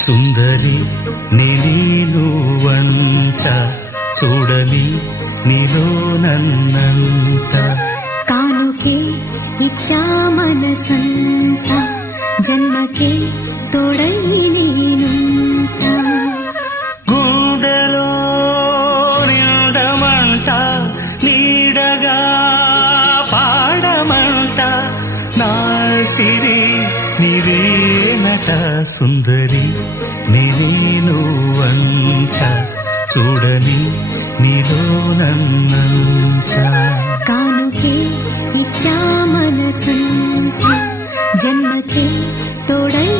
సుందరి నేను వంట చూడని నీలో నన్నంత కానుకే ఇచ్చా మనసంత జన్మకే తోడై నేనుంట గుండెలో నిండమంట నీడగా పాడమంట నా సిరి నీవేనట సుందరి నేను వంట చూడని నీలో నన్నంత కానుకే ఇచ్చా మనసంత జన్మకే తోడై